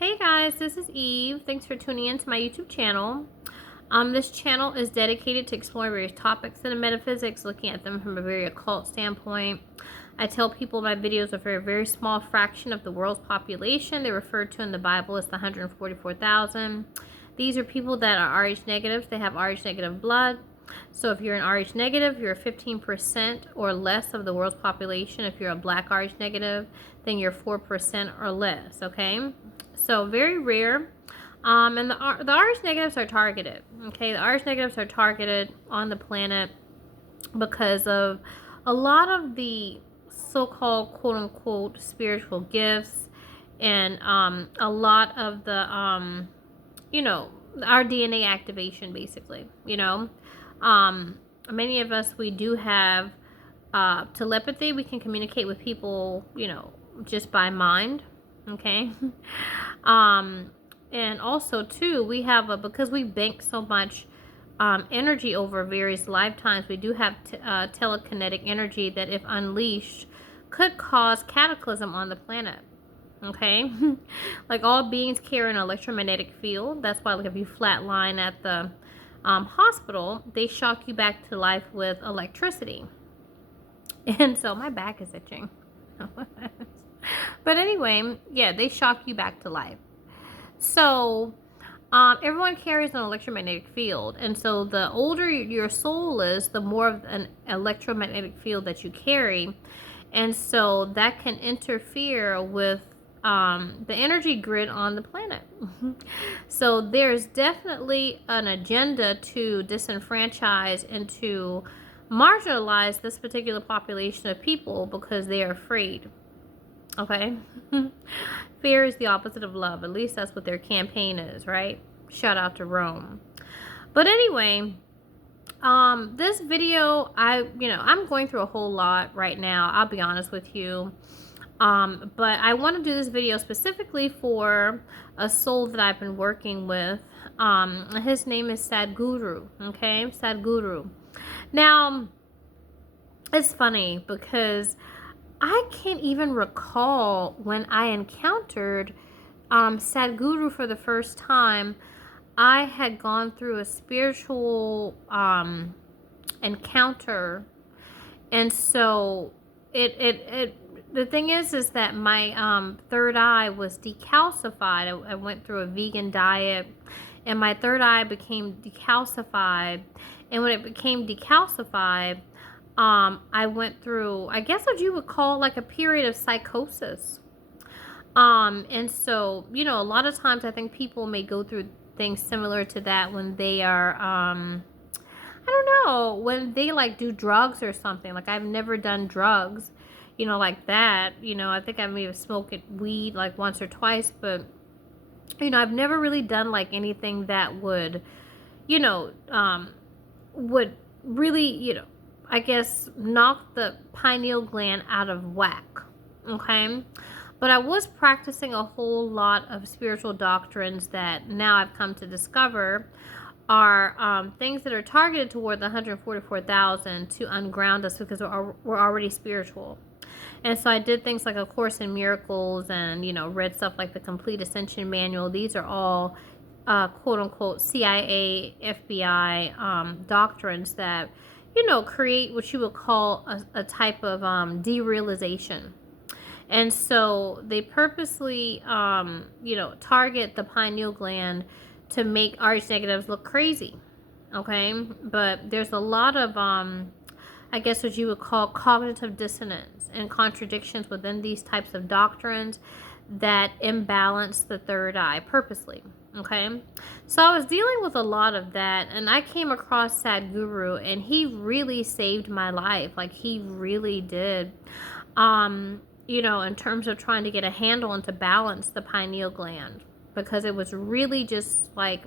Hey guys, this is Eve. Thanks for tuning in to my YouTube channel. This channel is dedicated to exploring various topics in the metaphysics, looking at them from a very occult standpoint. I tell people my videos are for a very small fraction of the world's population. They're referred to in the Bible as the 144,000. These are people that are Rh negatives. They have Rh negative blood. So if you're an Rh negative, you're 15% or less of the world's population. If you're a black Rh negative, then you're 4% or less, okay? So very rare. And the Rh negatives are targeted, okay? The Rh negatives are targeted on the planet because of a lot of the so-called quote-unquote spiritual gifts and a lot of the, our DNA activation, basically, many of us, we do have telepathy. We can communicate with people, just by mind, okay? And also too, we have because we bank so much energy over various lifetimes, we do have telekinetic energy that, if unleashed, could cause cataclysm on the planet, okay? Like, all beings carry an electromagnetic field. That's why, like, if you flatline at the hospital, they shock you back to life with electricity. And so my back is itching. But anyway, yeah, they shock you back to life. So everyone carries an electromagnetic field, and so the older your soul is, the more of an electromagnetic field that you carry, and so that can interfere with the energy grid on the planet. So there's definitely an agenda to disenfranchise and to marginalize this particular population of people because they are afraid. Okay? Fear is the opposite of love. At least that's what their campaign is, right? Shout out to Rome. But anyway, this video, I'm going through a whole lot right now. I'll be honest with you. But I want to do this video specifically for a soul that I've been working with. His name is Sadhguru. Okay? Sadhguru. Now, it's funny because I can't even recall when I encountered Sadhguru for the first time. I had gone through a spiritual encounter, and so the thing is that my third eye was decalcified. I went through a vegan diet, and my third eye became decalcified. And when it became decalcified, I went through, I guess what you would call like a period of psychosis. And so, a lot of times I think people may go through things similar to that when they are, I don't know, when they like do drugs or something. Like, I've never done drugs, like that. I think I may have smoked weed like once or twice, but, I've never really done like anything that would really, I guess, knock the pineal gland out of whack, okay? But I was practicing a whole lot of spiritual doctrines that now I've come to discover are things that are targeted toward the 144,000 to unground us because we're already spiritual. And so I did things like A Course in Miracles and, read stuff like the Complete Ascension Manual. These are all quote-unquote CIA, FBI doctrines that, create what you would call a type of derealization. And so they purposely, target the pineal gland to make Rh negatives look crazy, okay? But there's a lot of, I guess what you would call cognitive dissonance and contradictions within these types of doctrines that imbalance the third eye purposely. Okay, so I was dealing with a lot of that, and I came across Sadhguru, and he really saved my life. Like, he really did. In terms of trying to get a handle and to balance the pineal gland, because it was really just like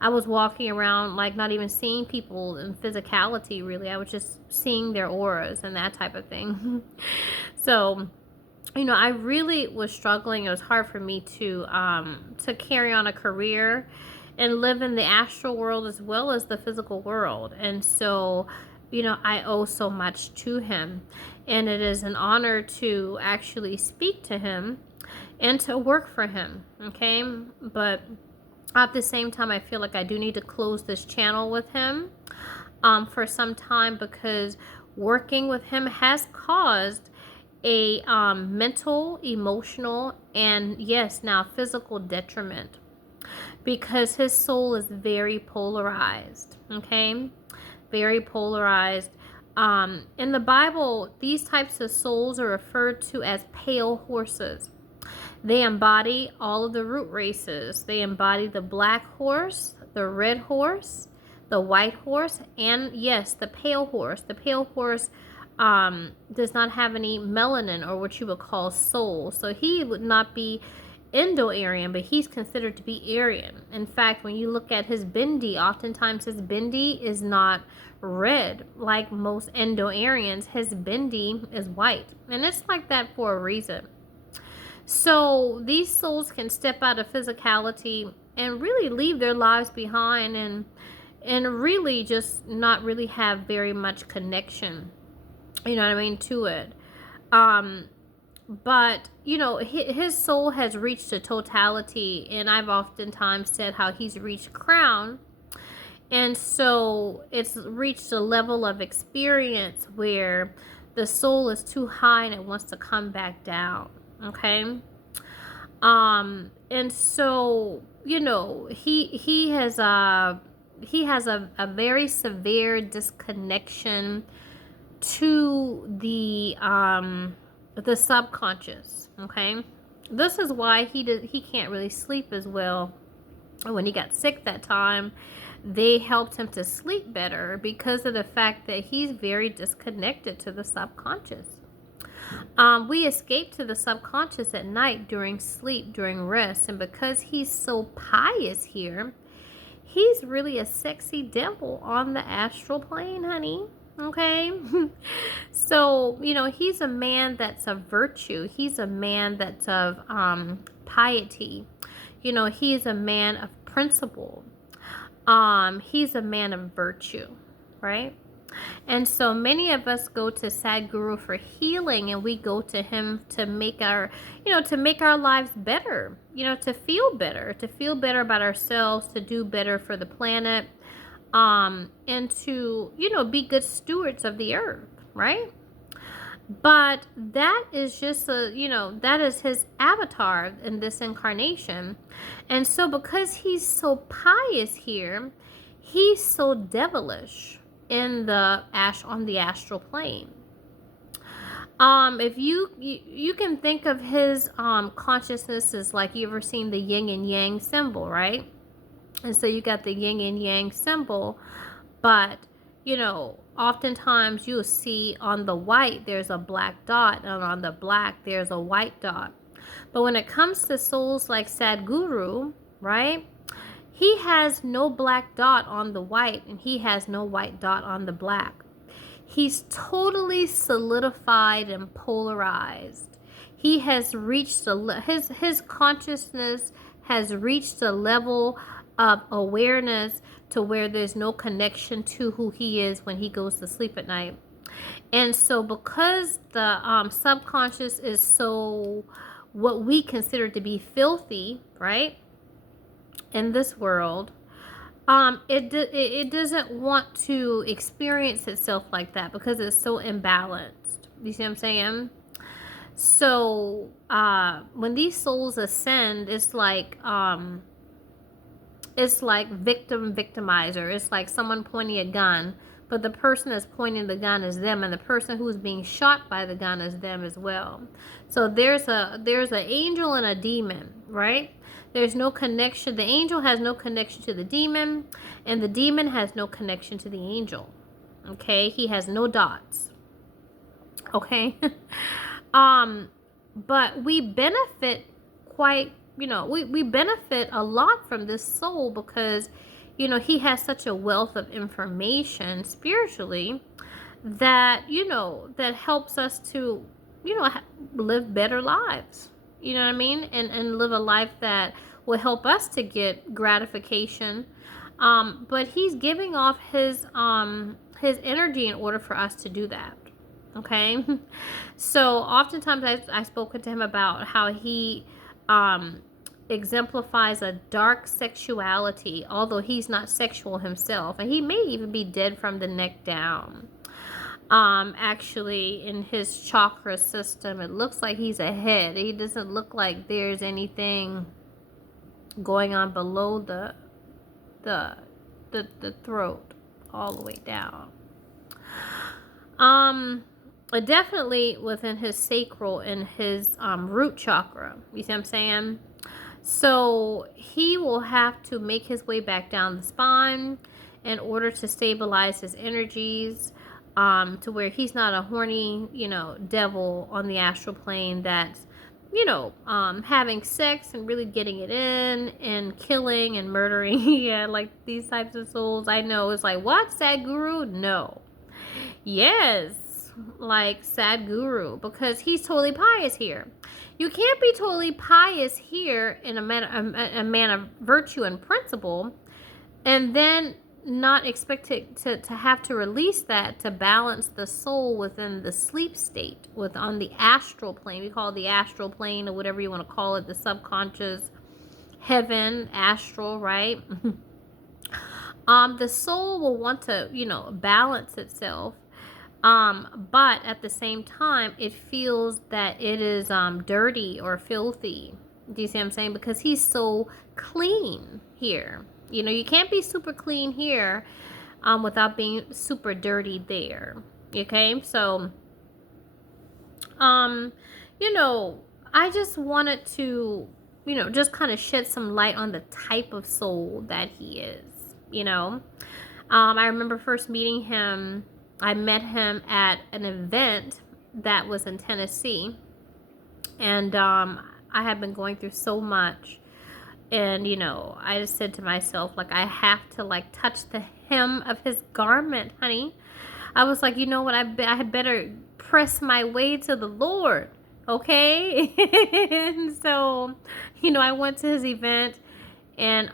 I was walking around like not even seeing people in physicality. Really, I was just seeing their auras and that type of thing. So, I really was struggling. It was hard for me to carry on a career and live in the astral world as well as the physical world. And so, I owe so much to him. And it is an honor to actually speak to him and to work for him. Okay. But at the same time, I feel like I do need to close this channel with him for some time, because working with him has caused a mental, emotional, and yes, now physical detriment, because his soul is very polarized. Okay, very polarized. In the Bible, these types of souls are referred to as pale horses. They embody all of the root races. They embody the black horse, the red horse, the white horse, and yes, the pale horse. The pale horse does not have any melanin, or what you would call soul. So he would not be Indo-Aryan, but he's considered to be Aryan. In fact, when you look at his bindi, oftentimes his bindi is not red like most Indo-Aryans. His bindi is white, and it's like that for a reason. So these souls can step out of physicality and really leave their lives behind, and really just not really have very much connection, you know what I mean, to it. But you know, his soul has reached a totality, and I've oftentimes said how he's reached crown, and so it's reached a level of experience where the soul is too high and it wants to come back down. Okay. And so, you know, he has a very severe disconnection to the subconscious. Okay. This is why he can't really sleep as well. When he got sick that time, they helped him to sleep better because of the fact that he's very disconnected to the subconscious. We escape to the subconscious at night during sleep, during rest, and because he's so pious here, he's really a sexy devil on the astral plane, honey. Okay. So, you know, he's a man that's of virtue. He's a man that's of piety. You know, he's a man of principle. He's a man of virtue, right? And so many of us go to Sadhguru for healing, and we go to him to make our, to make our lives better, to feel better about ourselves, to do better for the planet, and to, be good stewards of the earth, right? But that is just that is his avatar in this incarnation. And so because he's so pious here, he's so devilish on the astral plane. If you can think of his consciousness as like, you ever seen the yin and yang symbol, right? And so you got the yin and yang symbol, but oftentimes you'll see on the white there's a black dot, and on the black there's a white dot. But when it comes to souls like Sadhguru, right, he has no black dot on the white, and he has no white dot on the black. He's totally solidified and polarized. He has reached his consciousness has reached a level of awareness to where there's no connection to who he is when he goes to sleep at night. And so because the subconscious is so, what we consider to be filthy, right, in this world, it doesn't want to experience itself like that because it's so imbalanced. You see what I'm saying? So when these souls ascend, it's like victimizer. It's like someone pointing a gun, but the person that's pointing the gun is them, and the person who's being shot by the gun is them as well. So there's an angel and a demon, right? There's no connection. The angel has no connection to the demon, and the demon has no connection to the angel. Okay, he has no dots. Okay. But we benefit we benefit a lot from this soul because, he has such a wealth of information spiritually that, that helps us to, live better lives. You know what I mean? And live a life that will help us to get gratification. But he's giving off his energy in order for us to do that. Okay. So oftentimes I've spoken to him about how he exemplifies a dark sexuality, although he's not sexual himself, and he may even be dead from the neck down. Actually, in his chakra system, it looks like he's a head. He doesn't look like there's anything going on below the throat all the way down. Definitely within his sacral and his root chakra. You see what I'm saying? So he will have to make his way back down the spine in order to stabilize his energies, to where he's not a horny, devil on the astral plane that's, having sex and really getting it in and killing and murdering. Yeah, like these types of souls. I know it's like, what, Sadhguru? No. Yes, like Sadhguru, because he's totally pious here. You can't be totally pious here in a man of virtue and principle, and then not expect to have to release that to balance the soul within the sleep state, on the astral plane. We call it the astral plane, or whatever you want to call it, the subconscious, heaven, astral, right? The soul will want to, balance itself. But at the same time, it feels that it is dirty or filthy. Do you see what I'm saying? Because he's so clean here. You can't be super clean here without being super dirty there. Okay? So, I just wanted to, just kind of shed some light on the type of soul that he is. I remember first meeting him. I met him at an event that was in Tennessee, and I had been going through so much, and I just said to myself, like, I have to touch the hem of his garment, honey. I was like, you know what, I had better press my way to the Lord, okay? And so, I went to his event, and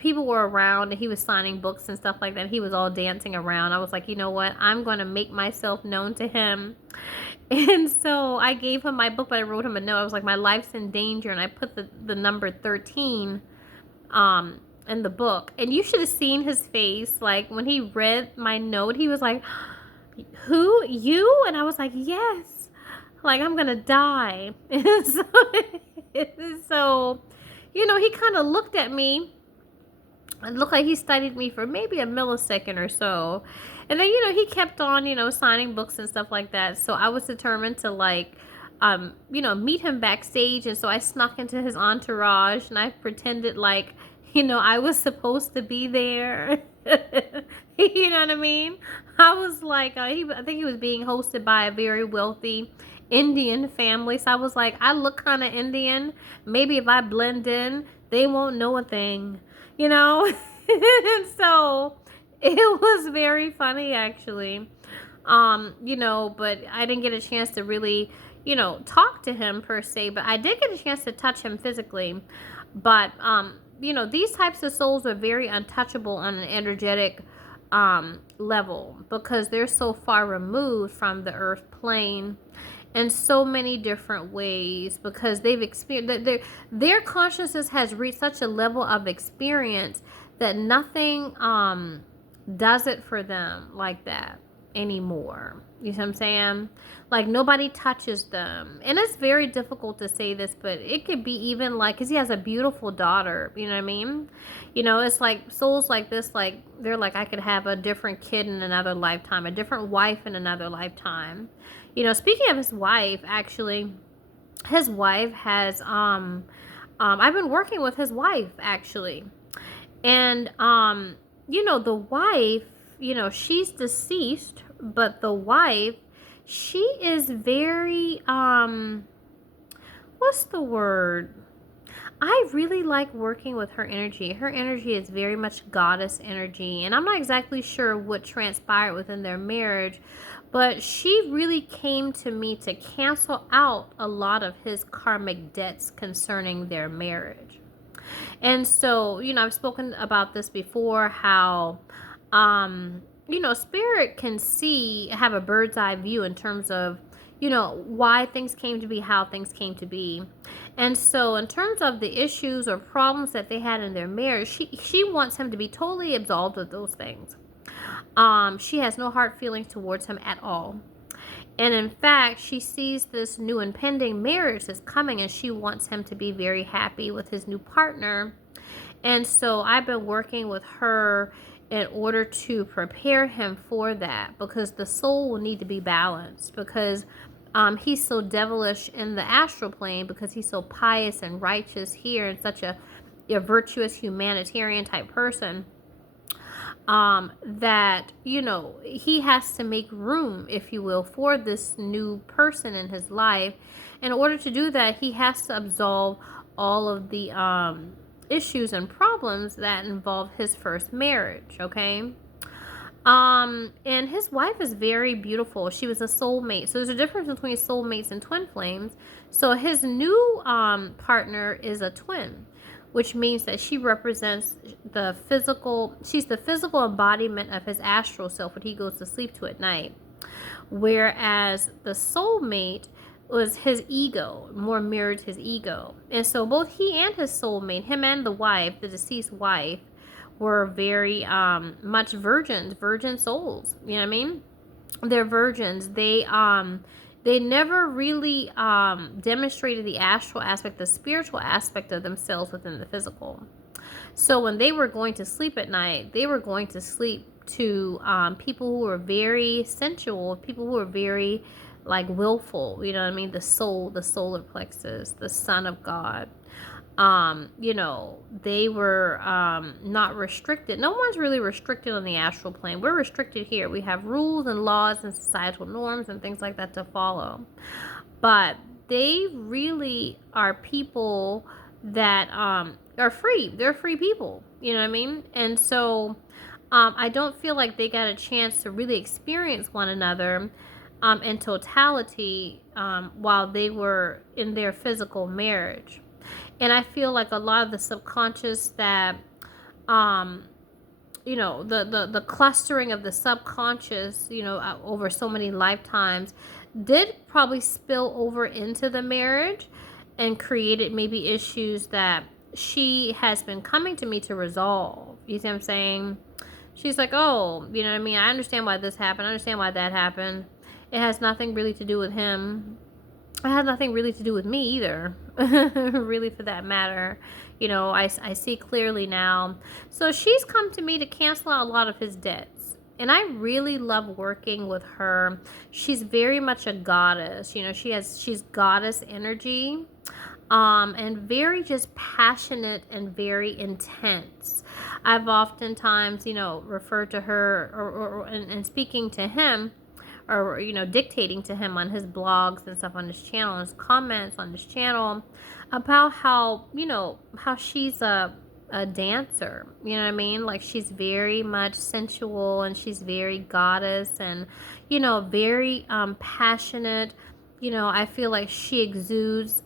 people were around, and he was signing books and stuff like that. He was all dancing around. I was like, you know what? I'm going to make myself known to him. And so I gave him my book, but I wrote him a note. I was like, my life's in danger. And I put the number 13 in the book. And you should have seen his face. Like, when he read my note, he was like, who? You? And I was like, yes. Like, I'm going to die. And so, he kind of looked at me. It looked like he studied me for maybe a millisecond or so. And then, he kept on, signing books and stuff like that. So I was determined to, meet him backstage. And so I snuck into his entourage, and I pretended like, I was supposed to be there. You know what I mean? I was like, I think he was being hosted by a very wealthy Indian family. So I was like, I look kind of Indian. Maybe if I blend in, they won't know a thing. And so it was very funny, actually. But I didn't get a chance to really, talk to him per se, but I did get a chance to touch him physically. But, these types of souls are very untouchable on an energetic level, because they're so far removed from the earth plane in so many different ways, because they've experienced their consciousness has reached such a level of experience that nothing does it for them like that anymore. You see what I'm saying? Like, nobody touches them. And it's very difficult to say this, but it could be even like, because he has a beautiful daughter, you know what I mean? It's like souls like this, like, they're like, I could have a different kid in another lifetime, a different wife in another lifetime. Speaking of his wife, actually, his wife has, I've been working with his wife, actually. And, the wife, she's deceased, but the wife, she is very, what's the word? I really like working with her energy. Her energy is very much goddess energy, and I'm not exactly sure what transpired within their marriage, but she really came to me to cancel out a lot of his karmic debts concerning their marriage. And so, I've spoken about this before, how spirit can have a bird's eye view in terms of, why things came to be, how things came to be. And so in terms of the issues or problems that they had in their marriage, she wants him to be totally absolved of those things. She has no hard feelings towards him at all. And in fact, she sees this new impending marriage that's coming, and she wants him to be very happy with his new partner. And so I've been working with her in order to prepare him for that, because the soul will need to be balanced, because he's so devilish in the astral plane, because he's so pious and righteous here and such a virtuous humanitarian type person, that he has to make room, if you will, for this new person in his life. In order to do that, he has to absolve all of the issues and problems that involve his first marriage. Okay. And his wife is very beautiful. She was a soulmate. So there's a difference between soulmates and twin flames. So his new partner is a twin, which means that she represents she's the physical embodiment of his astral self, what he goes to sleep to at night. Whereas the soulmate was his ego, more mirrored his ego. And so both he and his soulmate, him and the wife, the deceased wife, were very much virgin souls. You know what I mean? They're virgins. They never really demonstrated the astral aspect, the spiritual aspect of themselves within the physical. So when they were going to sleep at night, they were going to sleep to people who were very sensual, people who were very willful. You know what I mean? The solar plexus, the Son of God. They were not restricted. No one's really restricted on the astral plane. We're restricted here. We have rules and laws and societal norms and things like that to follow. But they really are people that are free. They're free people. You know what I mean? And so I don't feel like they got a chance to really experience one another in totality while they were in their physical marriage. And I feel like a lot of the subconscious that, the clustering of the subconscious, over so many lifetimes did probably spill over into the marriage and created maybe issues that she has been coming to me to resolve. You see what I'm saying? She's like, oh, you know what I mean? I understand why this happened. I understand why that happened. It has nothing really to do with him. It had nothing really to do with me either, really, for that matter. I see clearly now. So she's come to me to cancel out a lot of his debts. And I really love working with her. She's very much a goddess. She's goddess energy. And very just passionate and very intense. I've oftentimes, referred to her and speaking to him, or dictating to him on his blogs and stuff on his channel, his comments on his channel, about how she's a dancer. You know what I mean? Like, she's very much sensual, and she's very goddess, and very passionate. I feel like she exudes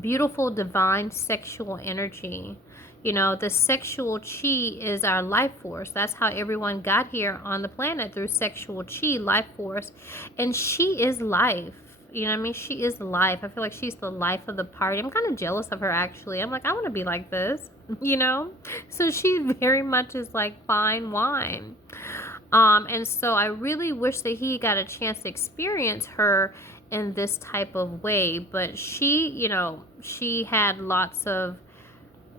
beautiful divine sexual energy. The sexual chi is our life force. That's how everyone got here on the planet, through sexual chi, life force. And she is life. You know what I mean? She is life. I feel like she's the life of the party. I'm kind of jealous of her, actually. I'm like, I want to be like this, So she very much is like fine wine. And so I really wish that he got a chance to experience her in this type of way. But she had lots of,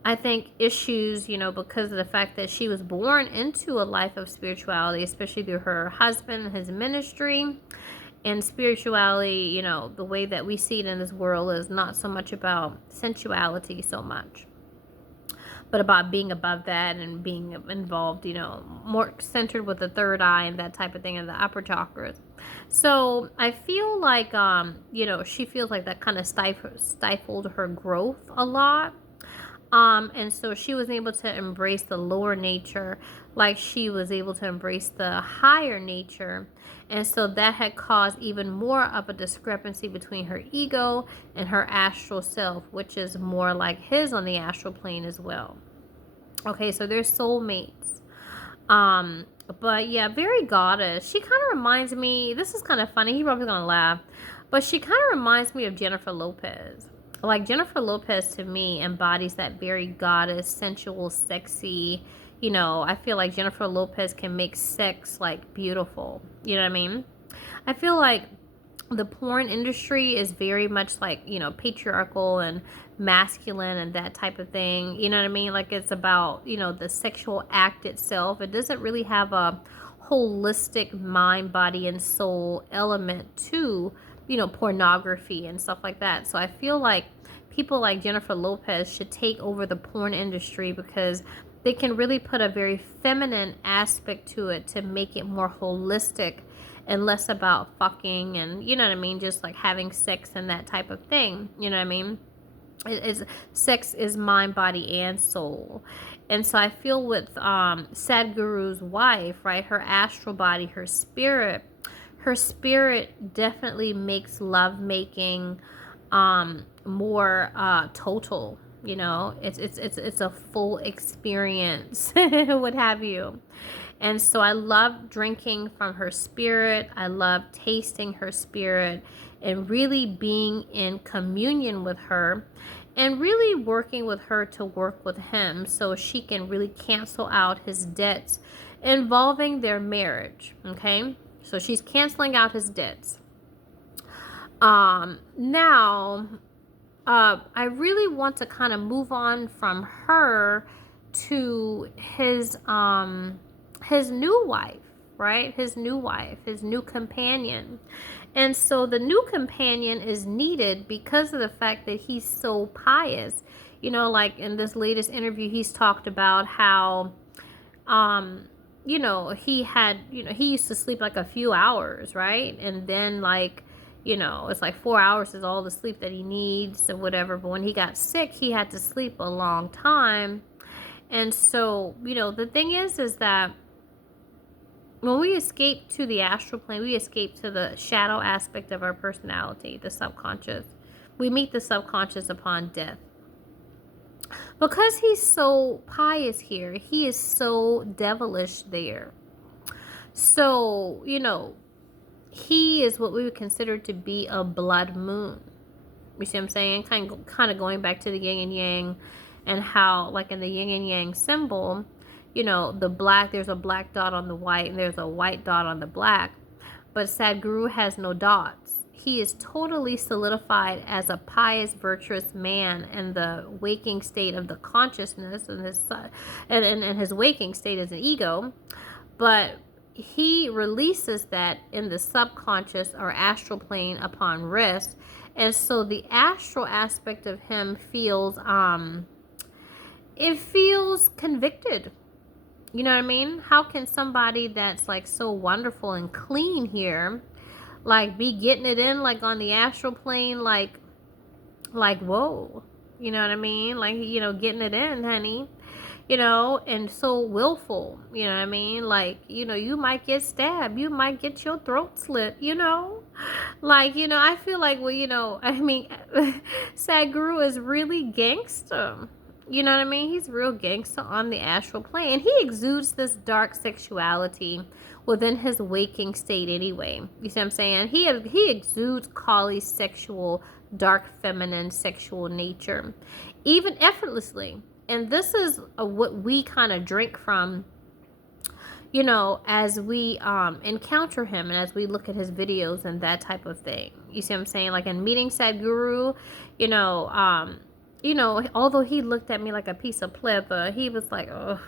I think, issues, because of the fact that she was born into a life of spirituality, especially through her husband, his ministry. And spirituality, the way that we see it in this world is not so much about sensuality so much, but about being above that and being involved, more centered with the third eye and that type of thing in the upper chakras. So I feel like, she feels like that kind of stifled her growth a lot. And so she was able to embrace the lower nature like she was able to embrace the higher nature. And so that had caused even more of a discrepancy between her ego and her astral self, which is more like his on the astral plane as well. Okay, so they're soulmates. But yeah, very goddess. She kind of reminds me, this is kind of funny, he probably gonna laugh, but she kind of reminds me of Jennifer Lopez. Like, Jennifer Lopez to me embodies that very goddess, sensual, sexy, I feel like Jennifer Lopez can make sex like beautiful. You know what I mean? I feel like the porn industry is very much like, patriarchal and masculine and that type of thing. You know what I mean? Like, it's about, the sexual act itself. It doesn't really have a holistic mind, body, and soul element to, pornography and stuff like that. So I feel like people like Jennifer Lopez should take over the porn industry because they can really put a very feminine aspect to it to make it more holistic and less about fucking and, you know what I mean, just like having sex and that type of thing. You know what I mean? Sex is mind, body, and soul. And so I feel with Sadhguru's wife, right, her astral body, her spirit definitely makes love making more total. It's a full experience, what have you. And so I love drinking from her spirit. I love tasting her spirit and really being in communion with her and really working with her to work with him so she can really cancel out his debts involving their marriage. Okay? So she's canceling out his debts. Now, I really want to kind of move on from her to his new wife, right? His new companion. And so the new companion is needed because of the fact that he's so pious. Like in this latest interview, he's talked about how, he used to sleep like a few hours, right? And then it's like 4 hours is all the sleep that he needs or whatever. But when he got sick, he had to sleep a long time. And so, the thing is that when we escape to the astral plane, we escape to the shadow aspect of our personality, the subconscious. We meet the subconscious upon death. Because he's so pious here, he is so devilish there. So, he is what we would consider to be a blood moon. You see what I'm saying? Kind of going back to the yin and yang and how, like in the yin and yang symbol, there's a black dot on the white and there's a white dot on the black. But Sadhguru has no dots. He is totally solidified as a pious, virtuous man in the waking state of the consciousness, and his waking state is an ego. But he releases that in the subconscious or astral plane upon rest. And so the astral aspect of him feels convicted. You know what I mean? How can somebody that's like so wonderful and clean here, like be getting it in like on the astral plane, like whoa, you know what I mean? Like, getting it in, honey, and so willful, you know what I mean? Like, you might get stabbed, you might get your throat slit, like, I feel like, well, I mean, Sadhguru is really gangster. You know what I mean? He's real gangster on the astral plane. He exudes this dark sexuality within his waking state anyway. You see what I'm saying? He exudes Kali's sexual, dark feminine sexual nature, even effortlessly. And this is what we kind of drink from, as we encounter him and as we look at his videos and that type of thing. You see what I'm saying? Like in meeting Sadhguru, although he looked at me like a piece of pleather, he was like, ugh.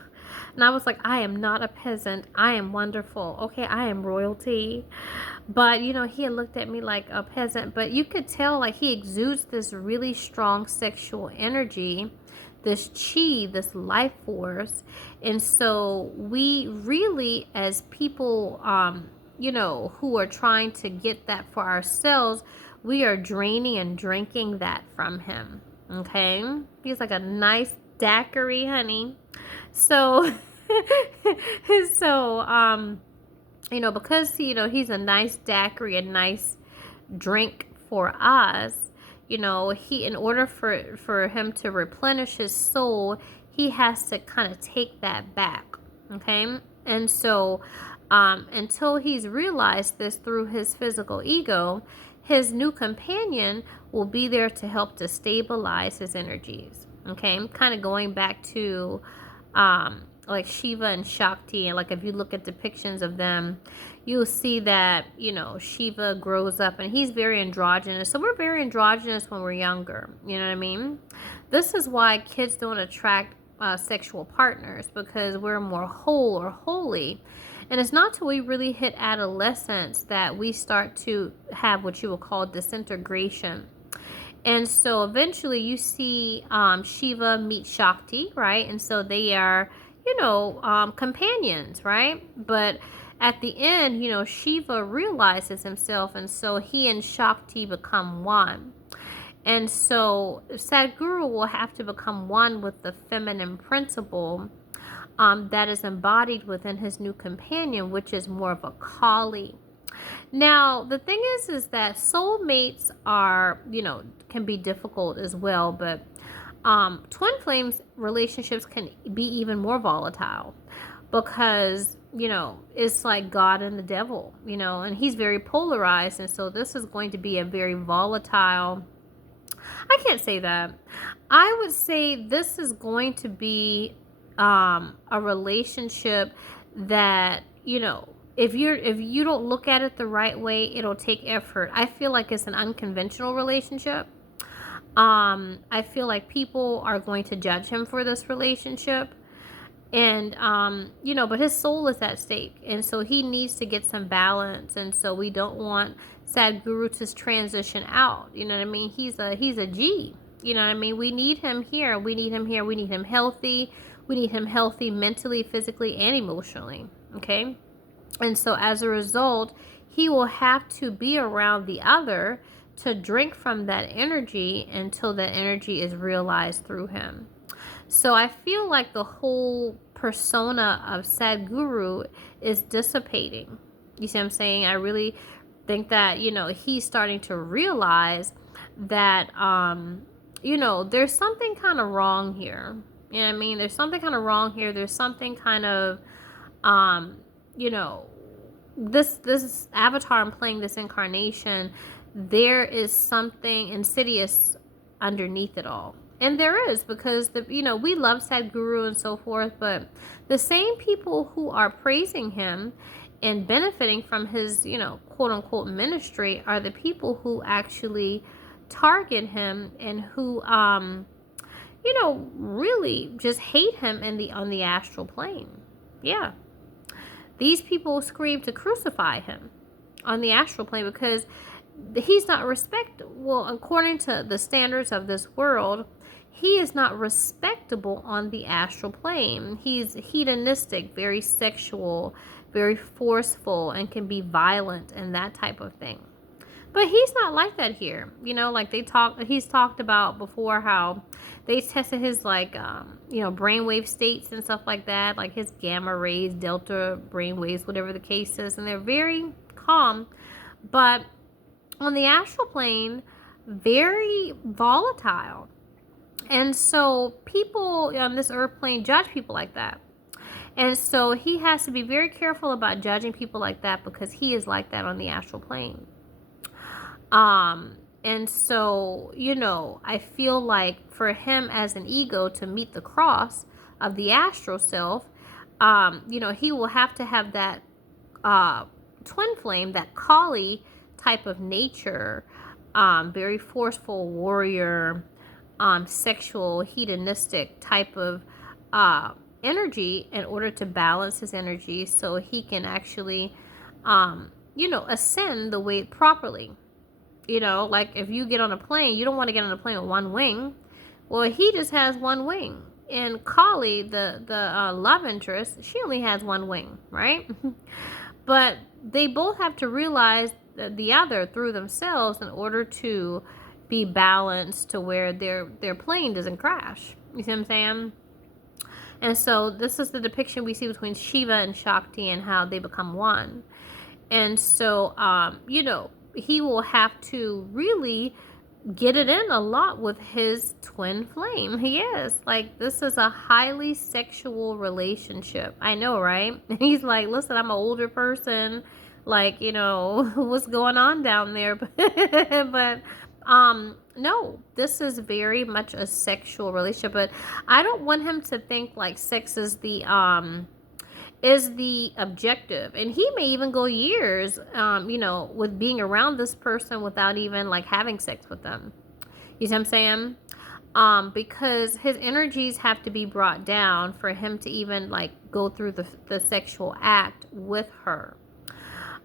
And I was like, I am not a peasant. I am wonderful. Okay, I am royalty. But, he had looked at me like a peasant. But you could tell, like, he exudes this really strong sexual energy, this chi, this life force. And so we really, as people, who are trying to get that for ourselves, we are draining and drinking that from him. Okay, he's like a nice daiquiri, honey. So because he's a nice daiquiri, a nice drink for us, he, in order for him to replenish his soul, he has to kind of take that back. Okay, And so until he's realized this through his physical ego, his new companion will be there to help to stabilize his energies. Okay, I'm kind of going back to like Shiva and Shakti, and like if you look at depictions of them, you'll see that, you know, Shiva grows up and he's very androgynous. So we're very androgynous when we're younger. You know what I mean? This is why kids don't attract sexual partners, because we're more whole or holy. And it's not till we really hit adolescence that we start to have what you would call disintegration. And so eventually you see Shiva meet Shakti, right? And so they are, you know, companions, right? But at the end, you know, Shiva realizes himself, and so he and Shakti become one. And so Sadhguru will have to become one with the feminine principle that is embodied within his new companion, which is more of a Kali. Now, the thing is that soulmates are, you know, can be difficult as well, but twin flames relationships can be even more volatile, because, you know, it's like God and the devil, you know, and he's very polarized. And so this is going to be a very volatile, I can't say that. I would say this is going to be a relationship that, you know, if you don't look at it the right way, it'll take effort. I feel like it's an unconventional relationship. I feel like people are going to judge him for this relationship. And, you know, but his soul is at stake. And so he needs to get some balance. And so we don't want Sadhguru to transition out. You know what I mean? He's a G. You know what I mean? We need him here. We need him here. We need him healthy. We need him healthy mentally, physically, and emotionally. Okay? And so as a result, he will have to be around the other to drink from that energy until that energy is realized through him. So I feel like the whole persona of Sadhguru is dissipating. You see what I'm saying? I really think that, you know, he's starting to realize that, you know, there's something kind of wrong here. You know what I mean? There's something kind of wrong here. There's something kind of, you know, this avatar I'm playing, this incarnation, there is something insidious underneath it all. And there is, because you know, we love Sadhguru and so forth, but the same people who are praising him and benefiting from his, you know, quote unquote ministry are the people who actually target him and who you know, really just hate him on the astral plane. Yeah. These people scream to crucify him on the astral plane because he's not well, according to the standards of this world, he is not respectable on the astral plane. He's hedonistic, very sexual, very forceful, and can be violent and that type of thing. But he's not like that here. You know, like he's talked about before how they tested his, like, you know, brainwave states and stuff like that, like his gamma rays, delta brainwaves, whatever the case is, and they're very calm. But on the astral plane, very volatile. And so people on this earth plane judge people like that. And so he has to be very careful about judging people like that, because he is like that on the astral plane. And so, you know, I feel like for him as an ego to meet the cross of the astral self, you know, he will have to have that twin flame, that Kali type of nature, very forceful warrior, sexual, hedonistic type of energy, in order to balance his energy so he can actually, you know, ascend the way properly. You know, like if you get on a plane, you don't want to get on a plane with one wing. Well, he just has one wing. And Kali, the love interest, she only has one wing, right? But they both have to realize the other through themselves in order to be balanced to where their plane doesn't crash. You see what I'm saying? And so this is the depiction we see between Shiva and Shakti and how they become one. And so, you know, he will have to really get it in a lot with his twin flame. He is like, this is a highly sexual relationship. I know, right? And he's like, listen, I'm an older person, like, what's going on down there? But no, this is very much a sexual relationship. But I don't want him to think like sex is the objective. And he may even go years with being around this person without even like having sex with them. You see what I'm saying? Because his energies have to be brought down for him to even like go through the sexual act with her.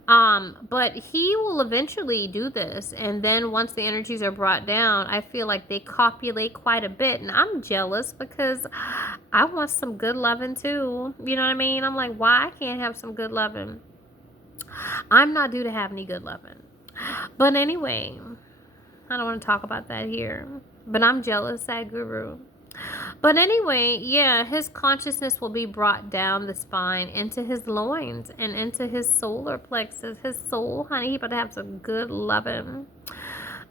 But he will eventually do this, and then once the energies are brought down, I feel like they copulate quite a bit, and I'm jealous because I want some good loving too. You know what I mean? I'm like, why I can't have some good loving? I'm not due to have any good loving. But anyway, I don't want to talk about that here. But I'm jealous, Sadhguru. But anyway, yeah, his consciousness will be brought down the spine into his loins and into his solar plexus. His soul, honey, he about to have some good loving.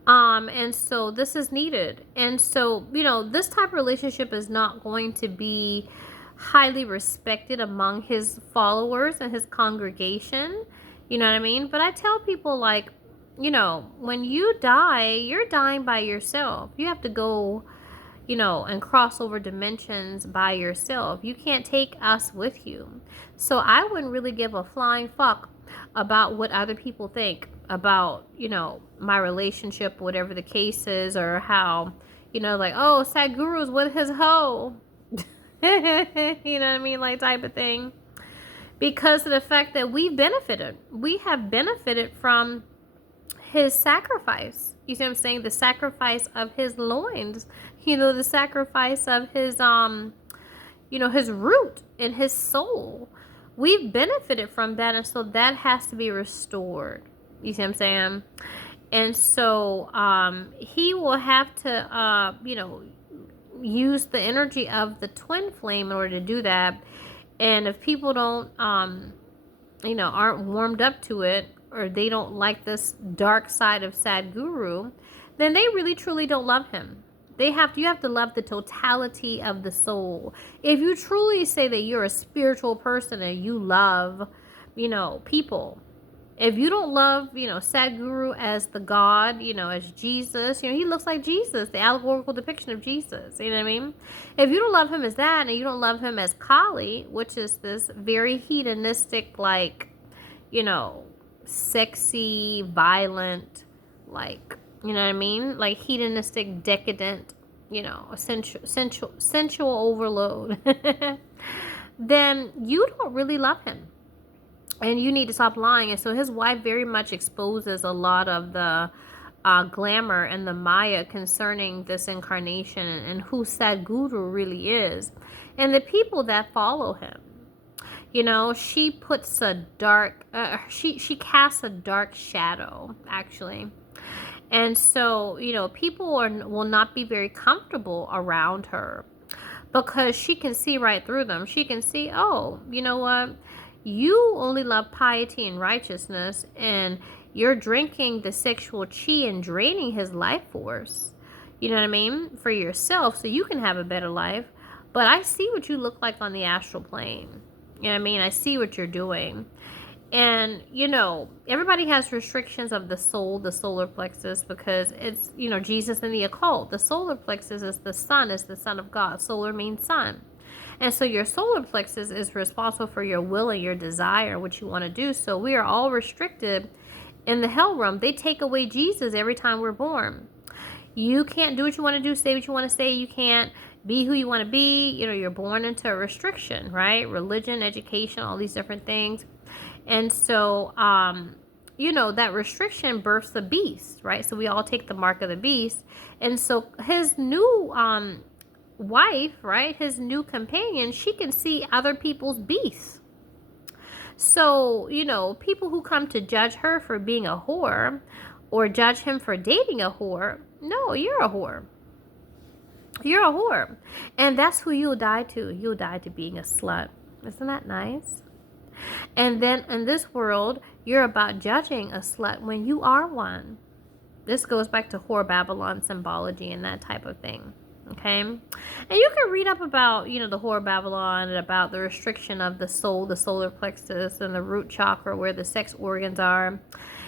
And so this is needed. And so, this type of relationship is not going to be highly respected among his followers and his congregation. You know what I mean? But I tell people, like, when you die, you're dying by yourself. You have to go, and cross over dimensions by yourself. You can't take us with you. So I wouldn't really give a flying fuck about what other people think about, my relationship, whatever the case is, or how, like, oh, Sadhguru's with his hoe. You know what I mean? Like, type of thing. Because of the fact that we have benefited from his sacrifice. You see what I'm saying? The sacrifice of his loins. The sacrifice of his, his root and his soul. We've benefited from that, and so that has to be restored. You see what I'm saying? And so he will have to, use the energy of the twin flame in order to do that. And if people don't, aren't warmed up to it, or they don't like this dark side of Sadhguru, then they really truly don't love him. You have to love the totality of the soul. If you truly say that you're a spiritual person and you love, people, if you don't love, Sadhguru as the God, as Jesus, he looks like Jesus, the allegorical depiction of Jesus. You know what I mean? If you don't love him as that, and you don't love him as Kali, which is this very hedonistic, like, sexy, violent, like, you know what I mean? Like hedonistic, decadent, sensual overload. Then you don't really love him. And you need to stop lying. And so his wife very much exposes a lot of the glamour and the Maya concerning this incarnation and who Sadhguru really is. And the people that follow him. She puts a dark, she casts a dark shadow, actually. And so, people will not be very comfortable around her because she can see right through them. She can see, oh, you know what? You only love piety and righteousness, and you're drinking the sexual chi and draining his life force. You know what I mean? For yourself, so you can have a better life. But I see what you look like on the astral plane. You know what I mean? I see what you're doing. And, everybody has restrictions of the soul, the solar plexus, because it's, Jesus in the occult. The solar plexus is the sun of God. Solar means sun. And so your solar plexus is responsible for your will and your desire, what you want to do. So we are all restricted in the hell realm. They take away Jesus every time we're born. You can't do what you want to do, say what you want to say. You can't be who you want to be. You're born into a restriction, right? Religion, education, all these different things. And so, that restriction births the beast, right? So we all take the mark of the beast. And so his new wife, right, his new companion, she can see other people's beasts. So, people who come to judge her for being a whore or judge him for dating a whore, no, you're a whore. You're a whore. And that's who you'll die to. You'll die to being a slut. Isn't that nice? And then in this world, you're about judging a slut when you are one. This goes back to Whore Babylon symbology and that type of thing. Okay, and you can read up about, the Whore Babylon and about the restriction of the soul, the solar plexus, and the root chakra where the sex organs are,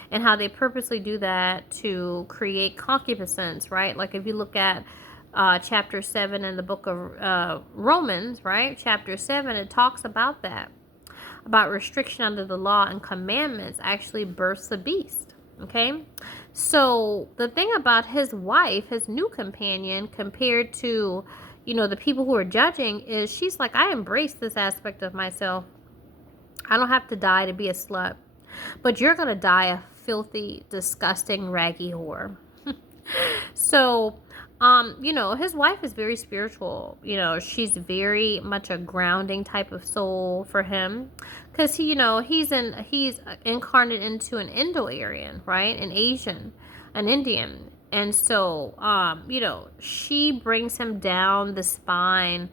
and how they purposely do that to create concupiscence, right? Like if you look at chapter 7 in the book of Romans, right? Chapter 7, it talks about that, about restriction under the law and commandments actually births the beast. Okay, so the thing about his wife, his new companion, compared to, the people who are judging, is she's like, I embrace this aspect of myself. I don't have to die to be a slut, but you're gonna die a filthy, disgusting, raggy whore. So, his wife is very spiritual. She's very much a grounding type of soul for him, because he's incarnate into an Indo-Aryan, right? An Asian, an Indian. And so, she brings him down the spine,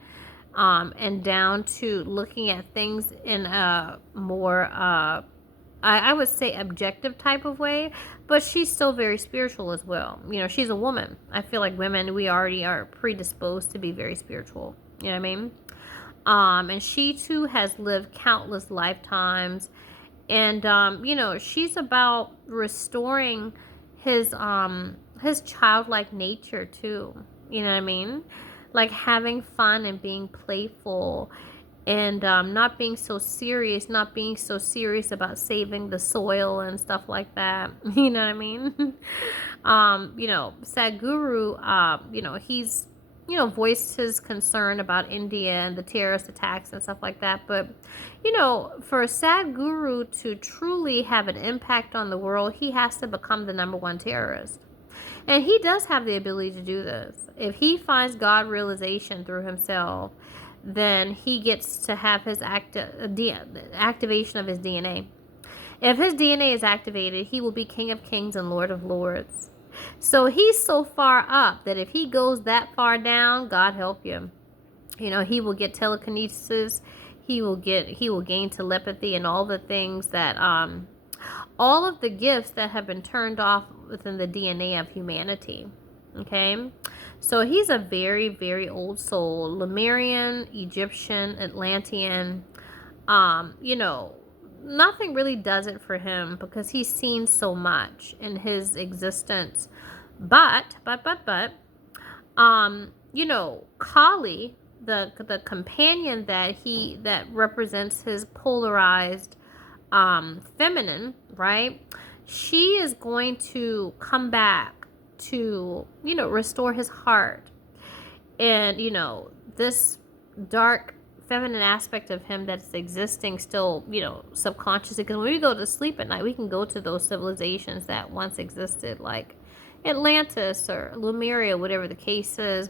and down to looking at things in a more, I would say, objective type of way, but she's still very spiritual as well. She's a woman. I feel like women, we already are predisposed to be very spiritual. You know what I mean? And she too has lived countless lifetimes, and she's about restoring his childlike nature too. You know what I mean? Like having fun and being playful, and not being so serious about saving the soil and stuff like that. You know what I mean? Sadhguru, he's, voiced his concern about India and the terrorist attacks and stuff like that. But, for Sadhguru to truly have an impact on the world, he has to become the #1 terrorist. And he does have the ability to do this. If he finds God realization through himself, then he gets to have his activation of his DNA. If his DNA is activated, he will be King of Kings and Lord of Lords. So he's so far up that if he goes that far down, God help you. He will get telekinesis, he will gain telepathy, and all the things that all of the gifts that have been turned off within the DNA of humanity. Okay, so he's a very, very old soul, Lemurian, Egyptian, Atlantean. Nothing really does it for him because he's seen so much in his existence. But Kali, the companion that represents his polarized feminine, right? She is going to come back to, restore his heart. And, this dark feminine aspect of him that's existing still, subconsciously. Because when we go to sleep at night, we can go to those civilizations that once existed, like Atlantis or Lemuria, whatever the case is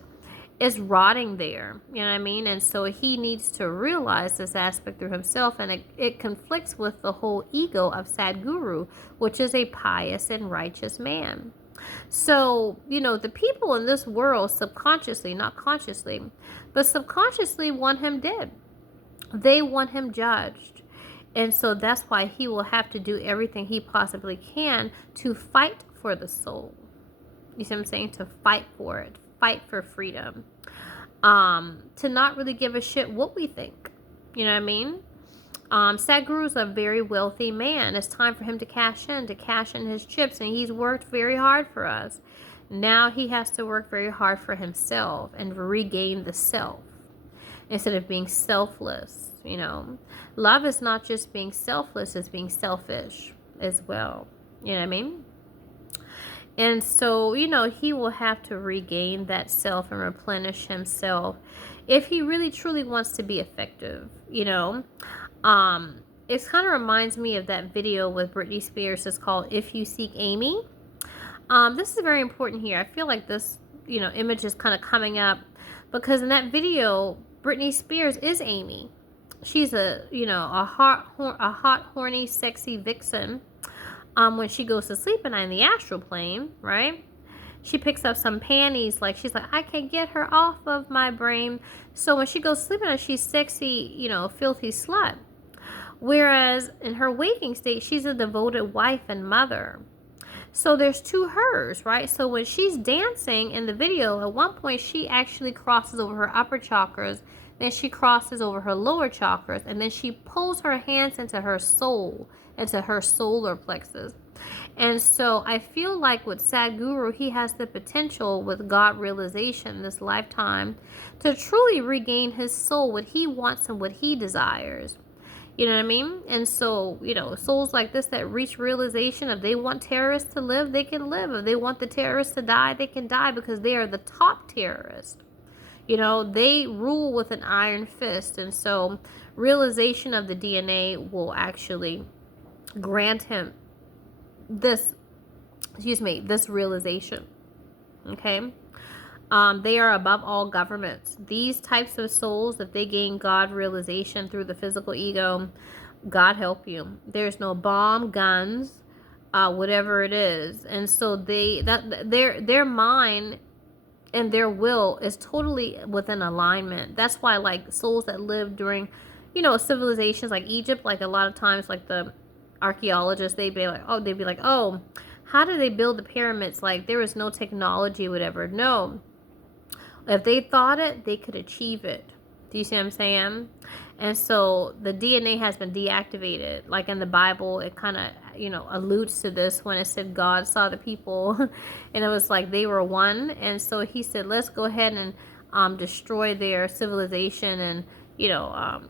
rotting there. You know what I mean? And so he needs to realize this aspect through himself, and it conflicts with the whole ego of Sadhguru, which is a pious and righteous man. So, the people in this world subconsciously, not consciously, but subconsciously want him dead. They want him judged. And so that's why he will have to do everything he possibly can to fight for the soul. You see what I'm saying? To fight for it. Fight for freedom. To not really give a shit what we think. You know what I mean? Sadhguru is a very wealthy man. It's time for him to cash in his chips, and he's worked very hard for us. Now he has to work very hard for himself and regain the self instead of being selfless. Love is not just being selfless, it's being selfish as well. You know what I mean? And so, he will have to regain that self and replenish himself if he really truly wants to be effective. It kind of reminds me of that video with Britney Spears. It's called If You Seek Amy. This is very important here. I feel like this, image is kind of coming up because in that video, Britney Spears is Amy. She's a hot, horny, sexy vixen. When she goes to sleep at night in the astral plane, right? She picks up some panties, she's like, I can't get her off of my brain. So when she goes to sleep at night, she's sexy, filthy slut. Whereas in her waking state, she's a devoted wife and mother. So there's two hers, right? So when she's dancing in the video, at one point she actually crosses over her upper chakras, then she crosses over her lower chakras, and then she pulls her hands into her soul, into her solar plexus. And so I feel like with Sadhguru, he has the potential with God realization this lifetime to truly regain his soul, what he wants and what he desires. You know what I mean? And so, souls like this that reach realization, if they want terrorists to live, they can live. If they want the terrorists to die, they can die, because they are the top terrorists. They rule with an iron fist. And so realization of the DNA will actually grant him this realization. Okay? They are above all governments. These types of souls, if they gain God realization through the physical ego, God help you. There's no bomb, guns, whatever it is. And so their mind and their will is totally within alignment. That's why, like, souls that live during, civilizations like Egypt, like a lot of times, like the archaeologists, they'd be like, oh, how did they build the pyramids? Like, there was no technology, whatever. No. If they thought it, they could achieve it. Do you see what I'm saying? And so the DNA has been deactivated. Like in the Bible, it kind of, alludes to this when it said God saw the people and it was like they were one. And so he said, let's go ahead and destroy their civilization and,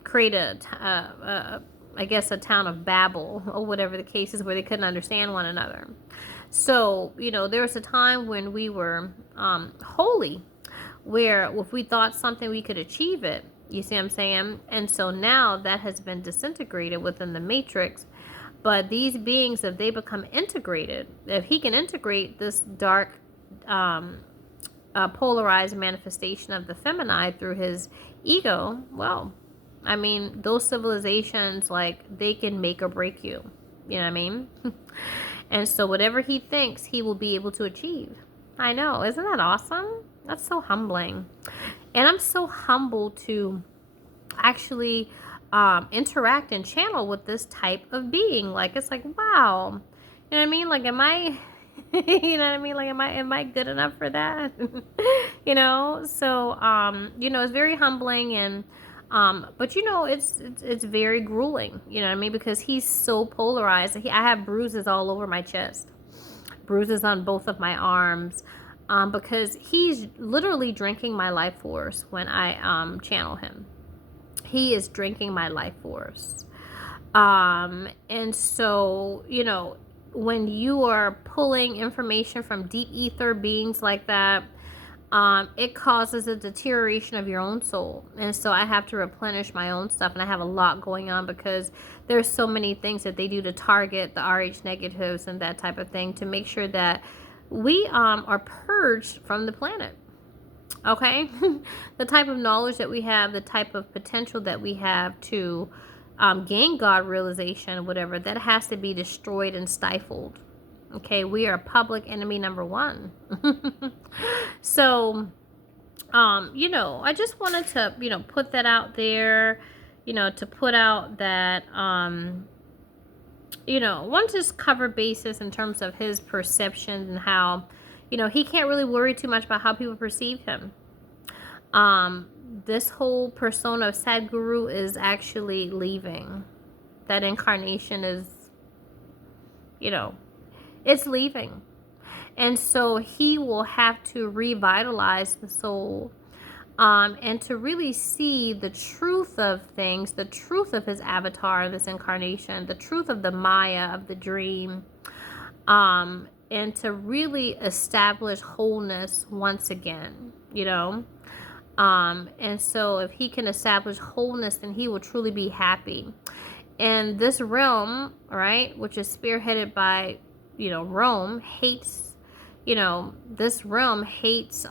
create a town of Babel or whatever the case is, where they couldn't understand one another. So, there was a time when we were holy, where if we thought something, we could achieve it. You see what I'm saying? And so now that has been disintegrated within the matrix. But these beings, if they become integrated, if he can integrate this dark, polarized manifestation of the feminine through his ego, well, I mean, those civilizations, like, they can make or break you. You know what I mean? And so whatever he thinks, he will be able to achieve. I know. Isn't that awesome? That's so humbling. And I'm so humbled to actually interact and channel with this type of being. Like, it's like, wow. You know what I mean? Like, am I... you know what I mean? Like, am I good enough for that? So, it's very humbling, and but it's very grueling, you know what I mean? Because he's so polarized. I have bruises all over my chest, bruises on both of my arms, because he's literally drinking my life force when I channel him. He is drinking my life force. And so, when you are pulling information from deep ether beings like that, it causes a deterioration of your own soul. And so I have to replenish my own stuff, and I have a lot going on because there's so many things that they do to target the RH negatives and that type of thing, to make sure that we are purged from the planet. Okay? The type of knowledge that we have, the type of potential that we have to gain God realization, whatever, that has to be destroyed and stifled. Okay, we are public enemy number one. So, I just wanted to, put that out there, to put out that, want to just cover basis in terms of his perception and how, he can't really worry too much about how people perceive him. This whole persona of Sadhguru is actually leaving. That incarnation is, it's leaving. And so he will have to revitalize the soul, and to really see the truth of things, the truth of his avatar in this incarnation, the truth of the Maya, of the dream, and to really establish wholeness once again, and so if he can establish wholeness, then he will truly be happy. And this realm, right, which is spearheaded by, Rome, hates, this realm hates,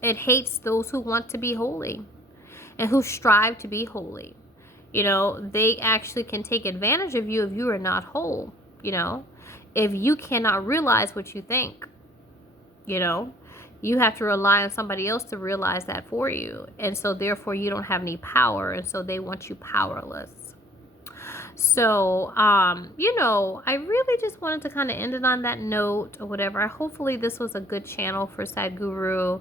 it hates those who want to be holy and who strive to be holy. They actually can take advantage of you if you are not whole, if you cannot realize what you think, you have to rely on somebody else to realize that for you. And so therefore you don't have any power. And so they want you powerless. So, you know, I really just wanted to kind of end it on that note or whatever. Hopefully this was a good channel for Sadhguru.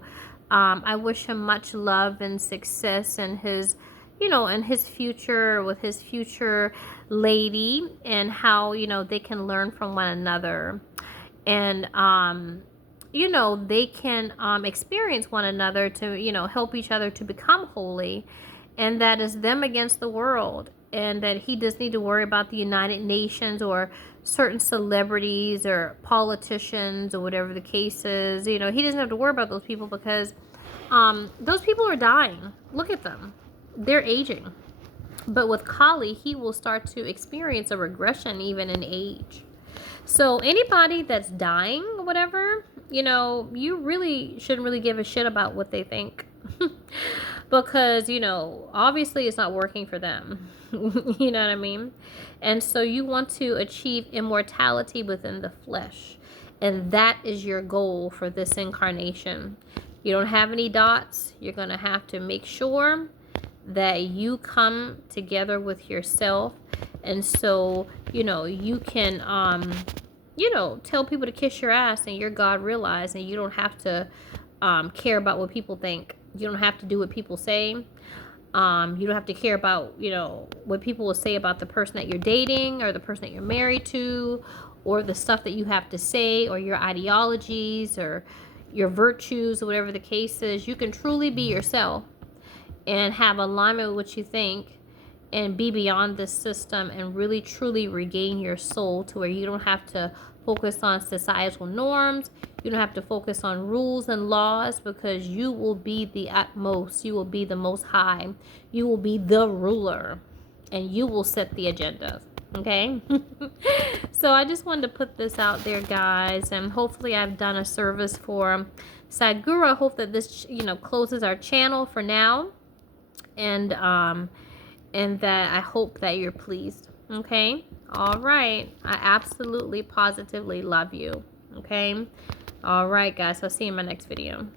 I wish him much love and success in his, you know, in his future with his future lady, and how, you know, they can learn from one another. And, you know, they can experience one another to, you know, help each other to become holy. And that is them against the world. And that he doesn't need to worry about the United Nations or certain celebrities or politicians or whatever the case is. You know, he doesn't have to worry about those people, because those people are dying. Look at them. They're aging. But with Kali, he will start to experience a regression even in age. So anybody that's dying or whatever, you know, you really shouldn't really give a shit about what they think. Because, you know, obviously it's not working for them. You know what I mean? And so you want to achieve immortality within the flesh. And that is your goal for this incarnation. You don't have any dots. You're going to have to make sure that you come together with yourself. And so, you know, you can, you know, tell people to kiss your ass and you're God realized, and you don't have to care about what people think. You don't have to do what people say. You don't have to care about, you know, what people will say about the person that you're dating or the person that you're married to, or the stuff that you have to say, or your ideologies or your virtues, or whatever the case is. You can truly be yourself and have alignment with what you think, and be beyond this system, and really truly regain your soul to where you don't have to focus on societal norms. You don't have to focus on rules and laws, because you will be the utmost. You will be the most high. You will be the ruler, and you will set the agenda. Okay? So I just wanted to put this out there, guys, and hopefully I've done a service for Sadhguru. I hope that this, you know, closes our channel for now. And that I hope that you're pleased. Okay? All right. I absolutely, positively love you. Okay? All right, guys. I'll see you in my next video.